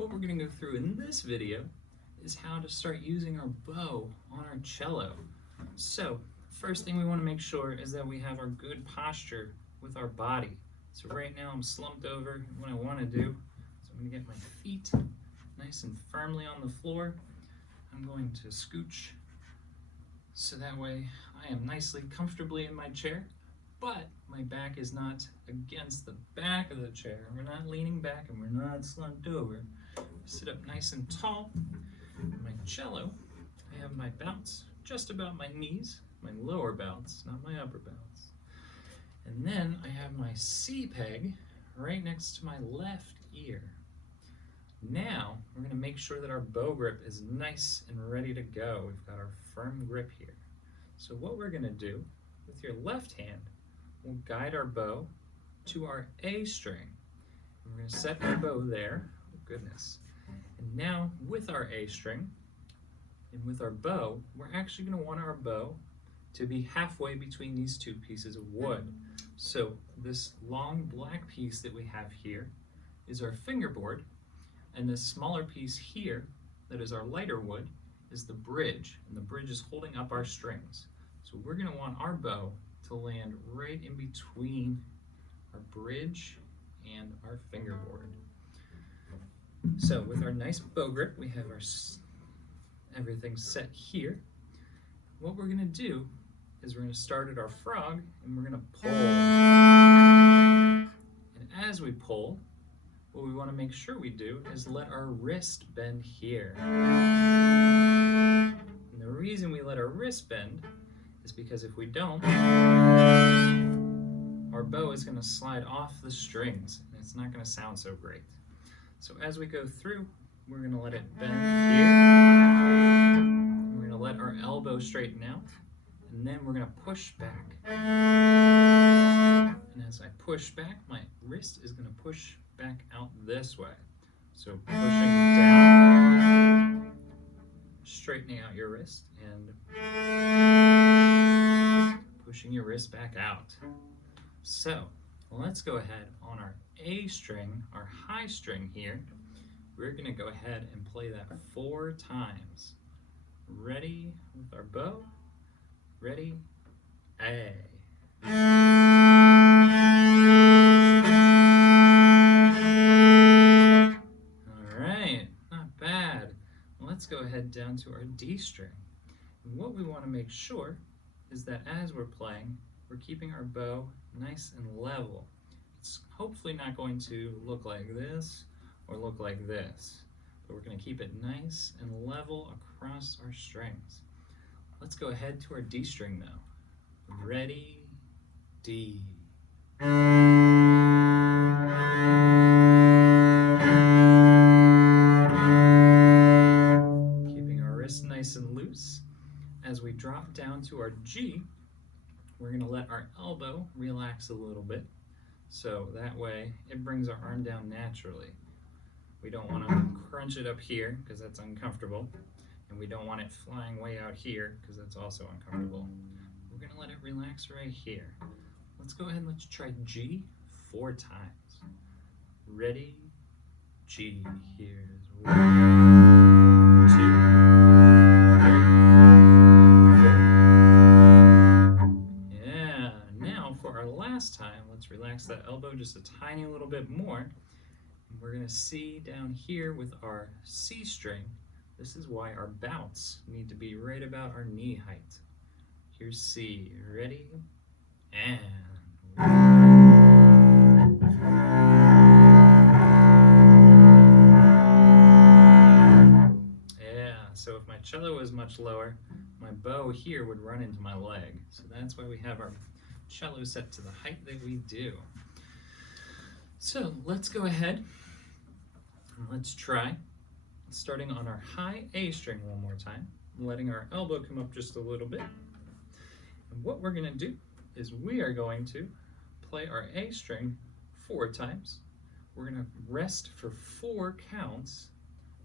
What we're going to go through in this video is how to start using our bow on our cello. So, first thing we want to make sure is that we have our good posture with our body. So right now I'm slumped over. What I want to do is I'm going to get my feet nice and firmly on the floor. I'm going to scooch so that way I am nicely comfortably in my chair, but my back is not against the back of the chair. We're not leaning back and we're not slumped over. Sit up nice and tall. My cello, I have my bounce just about my knees, my lower bounce, not my upper bounce. And then I have my C peg right next to my left ear. Now we're going to make sure that our bow grip is nice and ready to go. We've got our firm grip here. So what we're going to do with your left hand, we'll guide our bow to our A string. We're going to set our bow there. Oh goodness. And now with our A string and with our bow, we're actually going to want our bow to be halfway between these two pieces of wood. So this long black piece that we have here is our fingerboard, and this smaller piece here that is our lighter wood is the bridge, and the bridge is holding up our strings. So we're going to want our bow to land right in between our bridge and our fingerboard. So with our nice bow grip, we have our everything set here. What we're going to do is we're going to start at our frog and we're going to pull. And as we pull, what we want to make sure we do is let our wrist bend here. And the reason we let our wrist bend is because if we don't, our bow is going to slide off the strings and it's not going to sound so great. So as we go through, we're going to let it bend here. We're going to let our elbow straighten out, and then we're going to push back. And as I push back, my wrist is going to push back out this way. So pushing down, straightening out your wrist, and pushing your wrist back out. So let's go ahead on our A string, our high string here. We're going to go ahead and play that 4 times. Ready with our bow? Ready? A. Alright, not bad. Let's go ahead down to our D string. And what we want to make sure is that as we're playing, we're keeping our bow nice and level. It's hopefully not going to look like this or look like this, but we're going to keep it nice and level across our strings. Let's go ahead to our D string now. Ready, D. Keeping our wrist nice and loose. As we drop down to our G, we're going to let our elbow relax a little bit. So that way it brings our arm down naturally. We don't want to crunch it up here because that's uncomfortable. And we don't want it flying way out here because that's also uncomfortable. We're going to let it relax right here. Let's go ahead and let's try G 4 times. Ready? G. Here's 1, 2, 3, 4. Yeah. Now for our last time, let's relax that elbow just a tiny little bit more. And we're going to see down here with our C string. This is why our bounce need to be right about our knee height. Here's C. Ready? And yeah, so if my cello was much lower, my bow here would run into my leg. So that's why we have our cello set to the height that we do. So let's go ahead and let's try. Starting on our high A string one more time, letting our elbow come up just a little bit. And what we're going to do is we are going to play our A string 4 times. We're going to rest for 4 counts,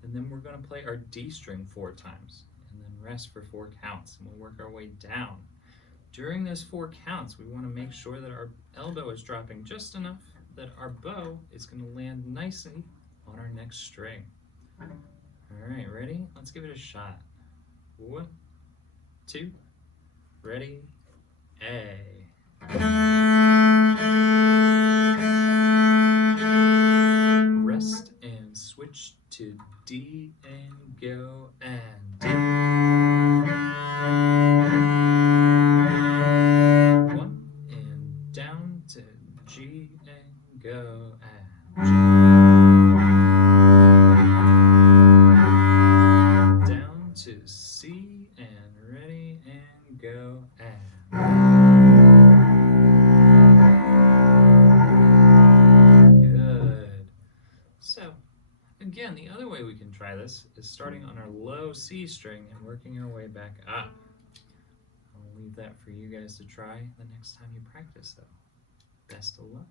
and then we're going to play our D string 4 times, and then rest for 4 counts, and we'll work our way down. During those 4 counts, we want to make sure that our elbow is dropping just enough that our bow is going to land nicely on our next string. All right, ready? Let's give it a shot. 1, 2, ready, A. Rest and switch to D and go and D. 1 and down to G and go and G. Down to C and ready and go and. Good. So, again, the other way we can try this is starting on our low C string and working our way back up. I'll leave that for you guys to try the next time you practice, though. Best of luck.